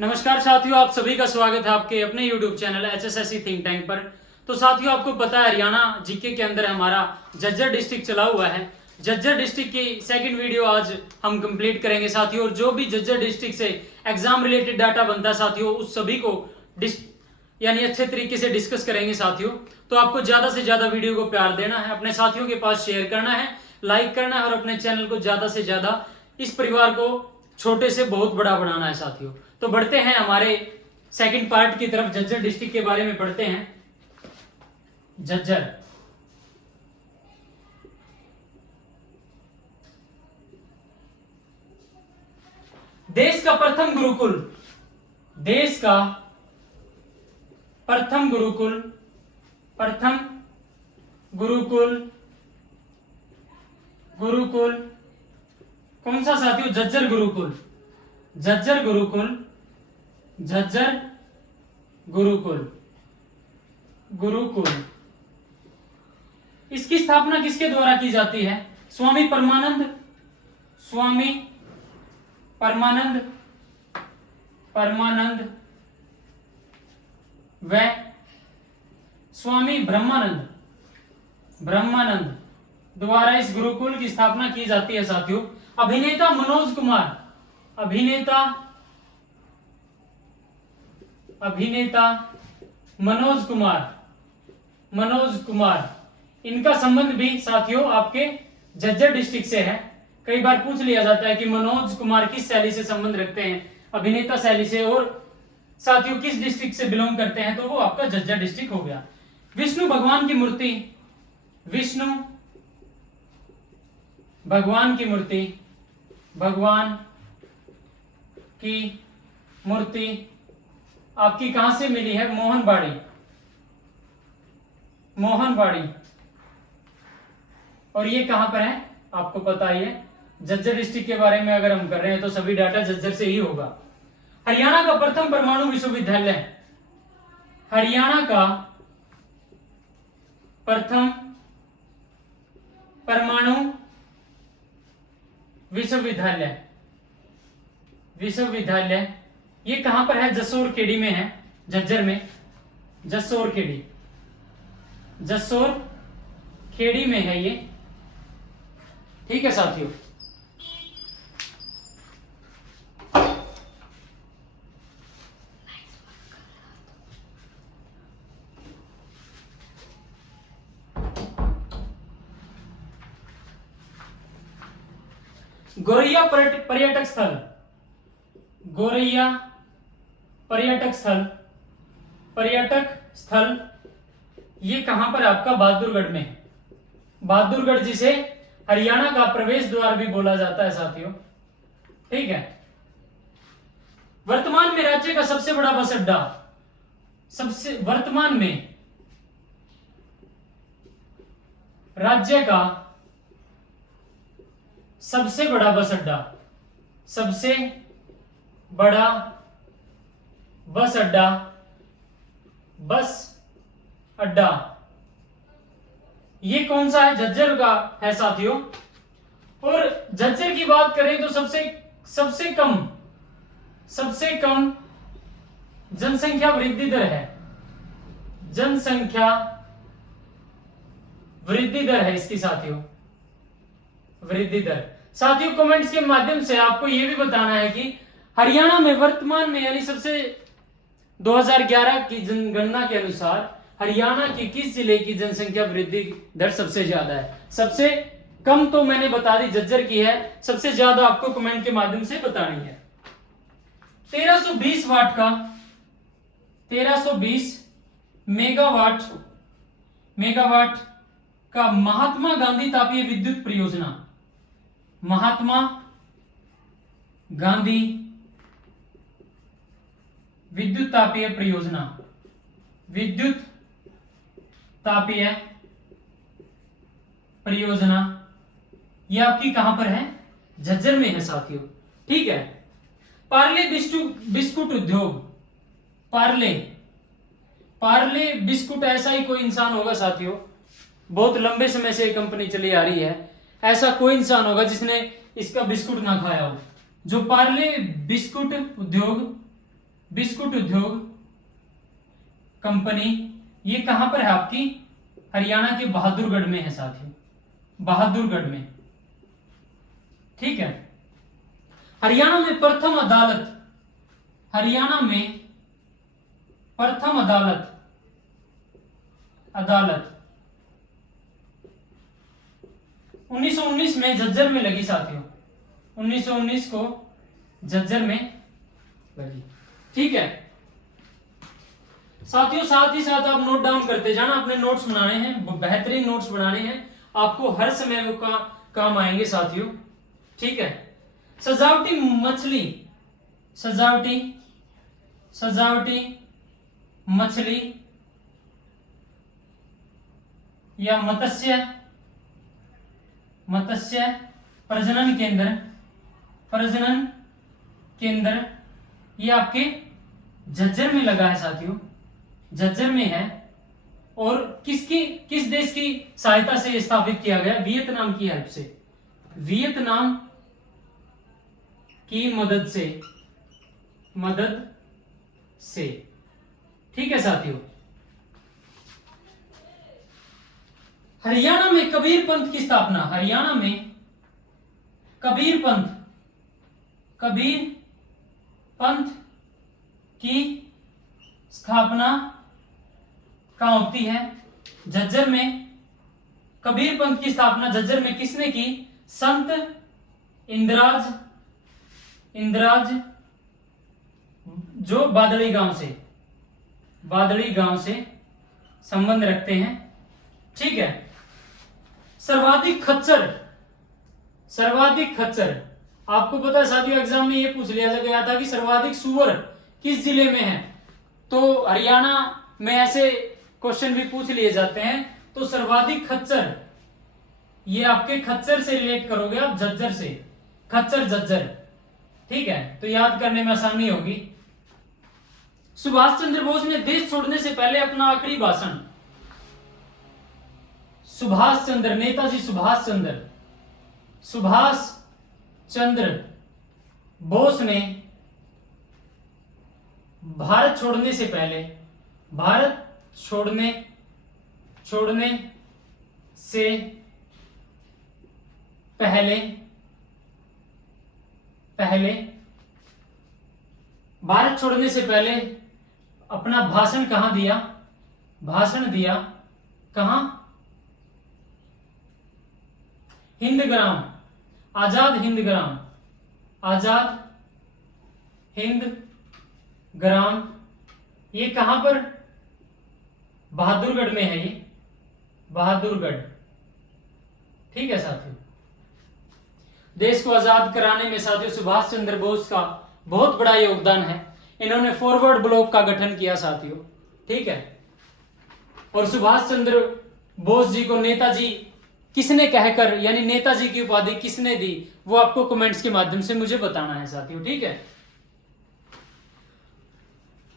नमस्कार साथियों, आप सभी का स्वागत है आपके अपने YouTube channel HSSC think tank पर। तो साथियों, आपको पता है हरियाणा जीके के अंदर हमारा झज्जर डिस्ट्रिक्ट चला हुआ है। झज्जर डिस्ट्रिक्ट की सेकंड वीडियो आज हम कंप्लीट करेंगे साथियों। और जो भी झज्जर डिस्ट्रिक्ट से एग्जाम रिलेटेड डाटा बनता है साथियों, उस सभी को यानी अच्छे तरीके से डिस्कस करेंगे साथियों। तो आपको ज्यादा से ज्यादा वीडियो को प्यार देना है, अपने साथियों के पास शेयर करना है, लाइक करना है और अपने चैनल को ज्यादा से ज्यादा इस परिवार को छोटे से बहुत बड़ा बनाना है साथियों। तो बढ़ते हैं हमारे सेकंड पार्ट की तरफ। झज्जर डिस्ट्रिक्ट के बारे में पढ़ते हैं। झज्जर देश का प्रथम गुरुकुल, देश का प्रथम गुरुकुल कौन सा साथियों? झज्जर गुरुकुल। झज्जर गुरुकुल इसकी स्थापना किसके द्वारा की जाती है? स्वामी परमानंद व स्वामी ब्रह्मानंद द्वारा इस गुरुकुल की स्थापना की जाती है साथियों। अभिनेता मनोज कुमार इनका संबंध भी साथियों आपके झज्जर डिस्ट्रिक्ट से है। कई बार पूछ लिया जाता है कि मनोज कुमार किस शैली से संबंध रखते हैं, अभिनेता शैली से, और साथियों किस डिस्ट्रिक्ट से बिलोंग करते हैं, तो वो आपका झज्जर डिस्ट्रिक्ट हो गया। विष्णु भगवान की मूर्ति आपकी कहां से मिली है? मोहनबाड़ी। और ये कहां पर है आपको पता ही है। झज्जर डिस्ट्रिक्ट के बारे में अगर हम कर रहे हैं तो सभी डाटा झज्जर से ही होगा। हरियाणा का प्रथम परमाणु विश्वविद्यालय, हरियाणा का प्रथम परमाणु विश्वविद्यालय ये कहां पर है? जसोर खेड़ी में है, झज्जर में। जसोर खेड़ी में है ये, ठीक है साथियों। गोरैया पर्यटक स्थल ये कहां पर आपका? बहादुरगढ़ में है। बहादुरगढ़ जिसे हरियाणा का प्रवेश द्वार भी बोला जाता है साथियों, ठीक है। वर्तमान में राज्य का सबसे बड़ा बस अड्डा, वर्तमान में राज्य का सबसे बड़ा बस अड्डा ये कौन सा है? झज्जर का है साथियों। और झज्जर की बात करें तो सबसे कम जनसंख्या वृद्धि दर है। इसकी साथियों वृद्धि दर। साथियों कमेंट्स के माध्यम से आपको यह भी बताना है कि हरियाणा में वर्तमान में यानी सबसे 2011 की जनगणना के अनुसार हरियाणा की किस जिले की जनसंख्या वृद्धि दर सबसे ज्यादा है? सबसे कम तो मैंने बता दी झज्जर की है, सबसे ज्यादा आपको कमेंट के माध्यम से बतानी है। 1320 मेगावाट का महात्मा गांधी तापीय विद्युत परियोजना, महात्मा गांधी विद्युत तापीय परियोजना ये आपकी कहां पर है? झज्जर में है साथियों, ठीक है। पार्ले बिस्कुट उद्योग, पार्ले बिस्कुट ऐसा ही कोई इंसान होगा साथियों, बहुत लंबे समय से कंपनी चली आ रही है, ऐसा कोई इंसान होगा जिसने इसका बिस्कुट ना खाया हो। जो पार्ले बिस्कुट उद्योग बिस्कुट उद्योग कंपनी, ये कहां पर है आपकी, हरियाणा के बहादुरगढ़ में है साथियों, बहादुरगढ़ में। ठीक है। हरियाणा में प्रथम अदालत, हरियाणा में प्रथम अदालत 1919 में झज्जर में लगी साथियों, 1919 को झज्जर में लगी। ठीक है साथियों, साथ ही साथ आप नोट डाउन करते जाना, अपने नोट्स बनाने हैं, बेहतरीन नोट्स बनाने हैं, आपको हर समय वो काम आएंगे साथियों। ठीक है। सजावटी मछली, सजावटी मछली या मत्स्य प्रजनन केंद्र, ये आपके झज्जर में लगा है साथियों, झज्जर में है। और किस देश की सहायता से स्थापित किया गया, वियतनाम की हेल्प से, वियतनाम की मदद से। ठीक है साथियों। हरियाणा में कबीर पंथ की स्थापना, हरियाणा में कबीर पंथ की स्थापना कहां होती है, झज्जर में। कबीर पंथ की स्थापना झज्जर में किसने की, संत इंदिराज जो बादली गांव से संबंध रखते हैं। ठीक है। सर्वाधिक खच्चर, आपको पता है साथियों, एग्जाम में ये पूछ लिया गया था कि सर्वाधिक सुअर किस जिले में है, तो हरियाणा में ऐसे क्वेश्चन भी पूछ लिए जाते हैं। तो सर्वाधिक खच्चर, ये आपके खच्चर से रिलेट करोगे आप, झज्जर से, खच्चर झज्जर। ठीक है, तो याद करने में आसानी होगी। सुभाष चंद्र बोस ने देश छोड़ने से पहले अपना आखिरी भाषण, नेताजी सुभाष चंद्र बोस ने भारत छोड़ने से पहले अपना भाषण कहां दिया, कहां, आजाद हिंद ग्राम, ये कहां पर, बहादुरगढ़ में है, ये बहादुरगढ़। ठीक है साथियों। देश को आजाद कराने में साथियों सुभाष चंद्र बोस का बहुत बड़ा योगदान है। इन्होंने फॉरवर्ड ब्लॉक का गठन किया साथियों। ठीक है। और सुभाष चंद्र बोस जी को नेताजी किसने कहकर, यानी नेताजी की उपाधि किसने दी, वो आपको कमेंट्स के माध्यम से मुझे बताना है साथियों। ठीक है।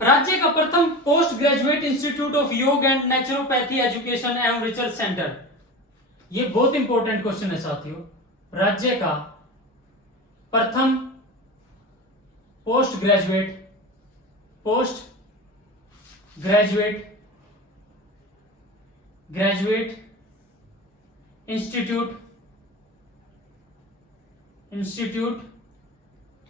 राज्य का प्रथम पोस्ट ग्रेजुएट इंस्टीट्यूट ऑफ योग एंड नेचुरोपैथी एजुकेशन एवं रिसर्च सेंटर, ये बहुत इंपॉर्टेंट क्वेश्चन है साथियों। राज्य का प्रथम पोस्ट ग्रेजुएट इंस्टीट्यूट ऑफ योग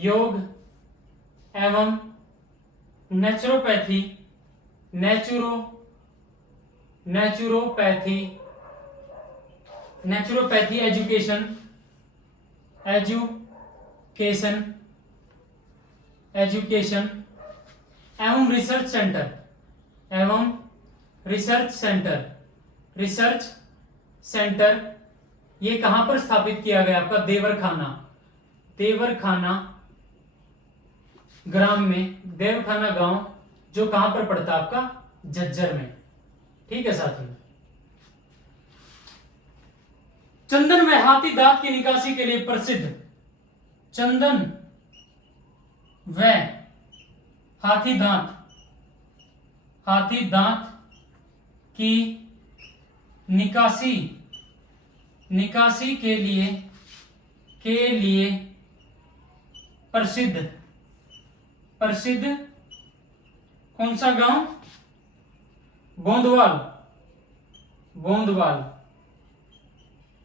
एवं नेचुरोपैथी एजुकेशन एवं रिसर्च सेंटर, ये कहां पर स्थापित किया गया आपका, देवरखाना ग्राम में, देवखाना गांव जो कहां पर पड़ता है आपका, झज्जर में। ठीक है साथियों। चंदन व हाथी दांत की निकासी के लिए प्रसिद्ध, चंदन व हाथी दांत की निकासी के लिए प्रसिद्ध प्रसिद्ध कौन सा गांव? गोंदवाल। गोंदवाल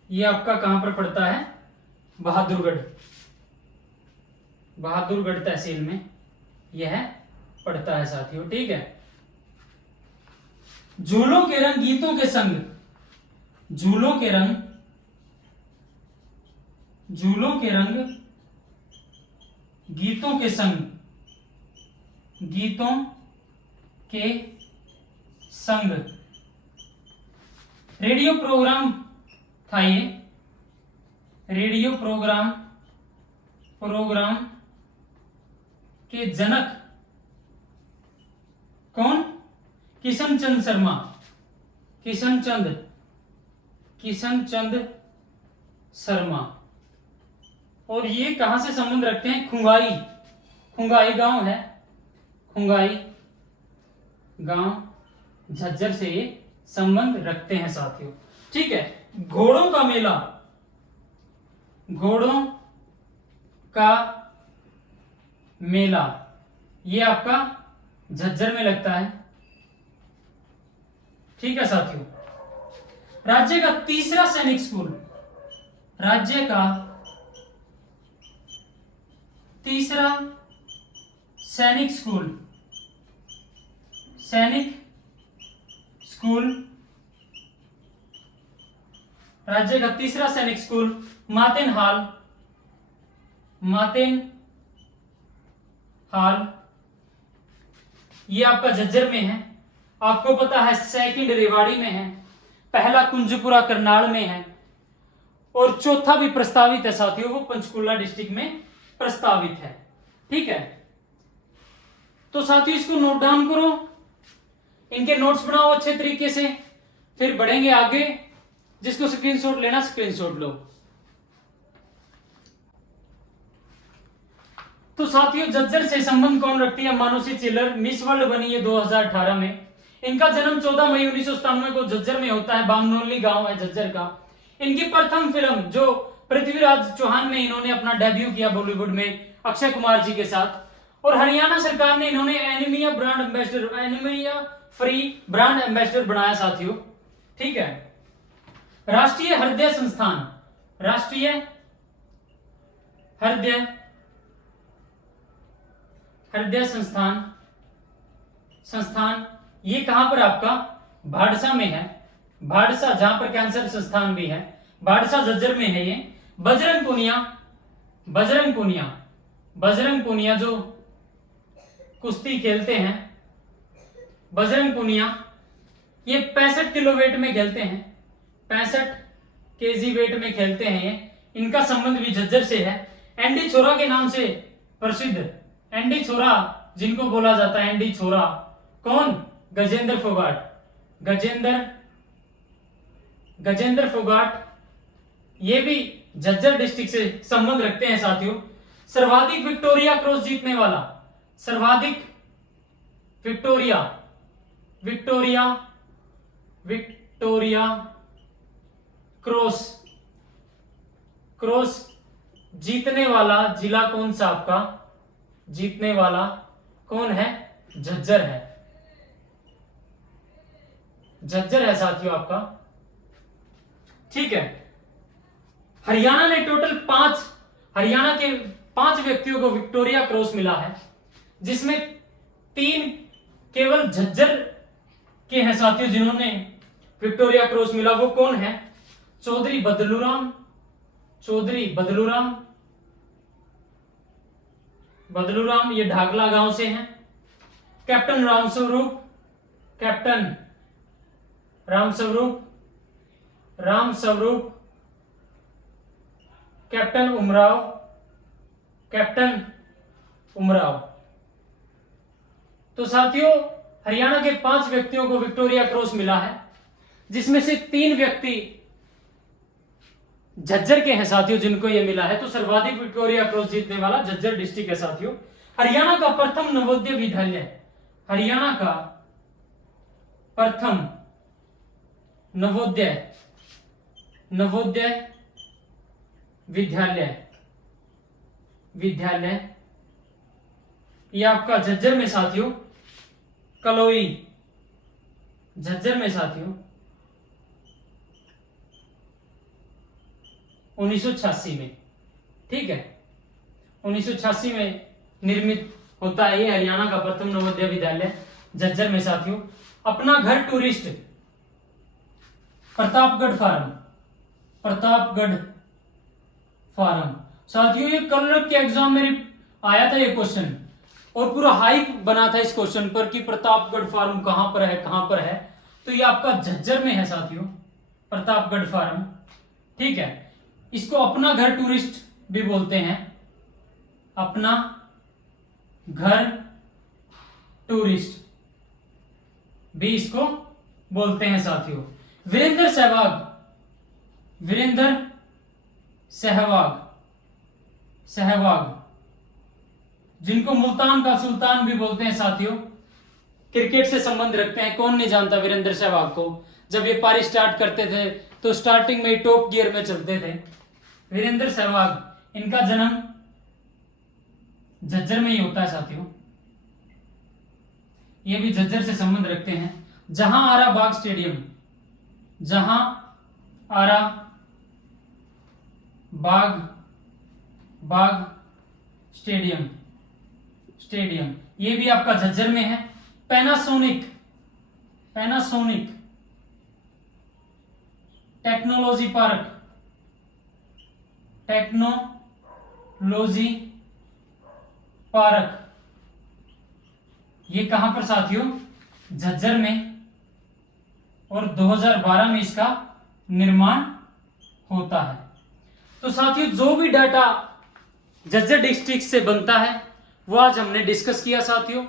ये आपका कहां पर पड़ता है? बहादुरगढ़। बहादुरगढ़ तहसील में यह पड़ता है साथियों। ठीक है। झूलों के रंग गीतों के संग, झूलों के रंग, झूलों के रंग गीतों के संग, गीतों के संग रेडियो प्रोग्राम था ये। रेडियो प्रोग्राम के जनक कौन? किशन चंद शर्मा। किशन चंद शर्मा। और ये कहां से संबंध रखते हैं? खुंगाई। खुंगाई गांव है, खुंगाई गांव झज्जर से ये संबंध रखते हैं साथियों। ठीक है। घोड़ों का मेला, घोड़ों का मेला ये आपका झज्जर में लगता है। ठीक है साथियों। राज्य का तीसरा सैनिक स्कूल, राज्य का तीसरा सैनिक स्कूल, सैनिक स्कूल, राज्य का तीसरा सैनिक स्कूल मातेनहाल। मातेनहाल ये आपका झज्जर में है। आपको पता है सेकंड रेवाड़ी में है, पहला कुंजपुरा करनाल में है और चौथा भी प्रस्तावित है साथियों, वो पंचकुला डिस्ट्रिक्ट में प्रस्तावित है। ठीक है। तो साथियों इसको नोट डाउन करो, इनके नोट्स बनाओ अच्छे तरीके से, फिर बढ़ेंगे आगे। जिसको स्क्रीनशॉट लेना स्क्रीनशॉट लो। तो साथियों झज्जर से संबंध कौन रखती है? मानुषी चिल्लर, मिस वर्ल्ड बनी है 2018 में। इनका जन्म 14 मई 1997 को झज्जर में होता है। बामनोली गांव है झज्जर का। इनकी प्रथम फिल्म जो पृथ्वीराज चौहान में इन्होंने अपना डेब्यू किया बॉलीवुड में अक्षय कुमार जी के साथ। और हरियाणा सरकार ने इन्होंने anaemia brand ambassador, anaemia free brand ambassador बनाया साथियों। ठीक है। राष्ट्रीय हृदय संस्थान, राष्ट्रीय हृदय संस्थान ये कहां पर आपका? भाड़सा में है। भाड़सा, जहां पर कैंसर संस्थान भी है, भाड़सा झज्जर में है ये। बजरंग पूनिया जो कुश्ती खेलते हैं, बजरंग पूनिया ये 65 किलो वेट में खेलते हैं, 65 केजी वेट में खेलते हैं ये। इनका संबंध भी झज्जर से है। एंडी छोरा के नाम से प्रसिद्ध, एंडी छोरा जिनको बोला जाता है एंडी छोरा, कौन? गजेंद्र फोगाट ये भी झज्जर डिस्ट्रिक्ट से संबंध रखते हैं साथियों। सर्वाधिक विक्टोरिया क्रॉस जीतने वाला, सर्वाधिक विक्टोरिया क्रॉस जीतने वाला जिला कौन सा आपका? जीतने वाला कौन है? झज्जर है। झज्जर है साथियों आपका। ठीक है। हरियाणा ने टोटल 5, हरियाणा के 5 व्यक्तियों को विक्टोरिया क्रॉस मिला है, जिसमें 3 केवल झज्जर के हैं साथियों जिन्होंने विक्टोरिया क्रॉस मिला। वो कौन है? चौधरी बदलूराम ये ढाकला गांव से हैं। Captain Ramswaroop, captain Umrao. तो साथियों हरियाणा के 5 व्यक्तियों को विक्टोरिया क्रॉस मिला है, जिसमें से 3 व्यक्ति झज्जर के हैं साथियों जिनको यह मिला है। तो सर्वाधिक विक्टोरिया क्रॉस जीतने वाला झज्जर डिस्ट्रिक्ट है साथियों। हरियाणा का प्रथम नवोदय विद्यालय, हरियाणा का प्रथम नवोदय विद्यालय ये आपका झज्जर में साथियों, कलोई, झज्जर में साथियों 1986 में, ठीक है, 1986 में निर्मित होता है ये हरियाणा का प्रथम नवोदय विद्यालय झज्जर में साथियों। अपना घर tourist, Pratapgarh farm, Pratapgarh farm साथियों। ये कल के एग्जाम में आया था ये क्वेश्चन, और पूरा हाइप बना था इस क्वेश्चन पर कि प्रतापगढ़ फार्म कहां पर है, कहां पर है। तो ये आपका झज्जर में है साथियों, प्रतापगढ़ फार्म, ठीक है। इसको अपना घर टूरिस्ट भी बोलते हैं, अपना घर टूरिस्ट भी इसको बोलते हैं साथियों। वीरेंद्र सहवाग, वीरेंद्र सहवाग, सहवाग जिनको मुल्तान का सुल्तान भी बोलते हैं साथियों, क्रिकेट से संबंध रखते हैं। कौन नहीं जानता वीरेंद्र सहवाग को। जब ये पारी स्टार्ट करते थे तो स्टार्टिंग में ही टॉप गियर में चलते थे। वीरेंद्र सहवाग, इनका जन्म झज्जर में ही होता है साथियों। ये भी झज्जर से संबंध रखते हैं। जहां आरा बाग स्टेडियम, जहां आरा बाग स्टेडियम, स्टेडियम ये भी आपका झज्जर में है। Panasonic, Panasonic technology park, technology park ये कहां पर साथियों, झज्जर में, और 2012 में इसका निर्माण होता है। तो साथियों जो भी डाटा झज्जर डिस्ट्रिक्ट से बनता है वो आज हमने डिस्कस किया साथियों।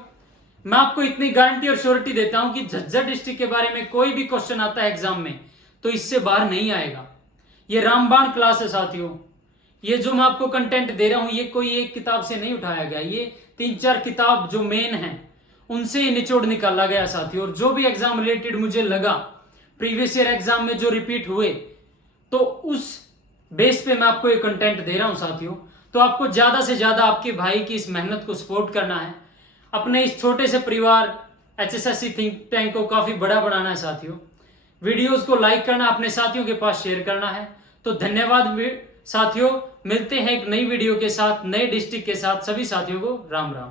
मैं आपको इतनी गारंटी और श्योरिटी देता हूं कि झज्जर डिस्ट्रिक्ट के बारे में कोई भी क्वेश्चन आता है एग्जाम में तो इससे बाहर नहीं आएगा। ये रामबाण क्लास है साथियों। ये जो मैं आपको कंटेंट दे रहा हूं ये कोई एक किताब से नहीं उठाया गया, ये 3-4 किताब जो मेन है उनसे ही निचोड़ निकाला गया साथियों। और जो भी एग्जाम रिलेटेड मुझे लगा प्रीवियस ईयर एग्जाम में जो रिपीट हुए तो उस बेस पे मैं आपको ये कंटेंट दे रहा हूं साथियों। तो आपको ज्यादा से ज्यादा आपके भाई की इस मेहनत को सपोर्ट करना है, अपने इस छोटे से परिवार एचएसएससी थिंक टैंक को काफी बड़ा बनाना है साथियों। वीडियोस को लाइक करना, अपने साथियों के पास शेयर करना है। तो धन्यवाद साथियों, मिलते हैं एक नई वीडियो के साथ, नए डिस्ट्रिक्ट के साथ। सभी साथियों को राम राम।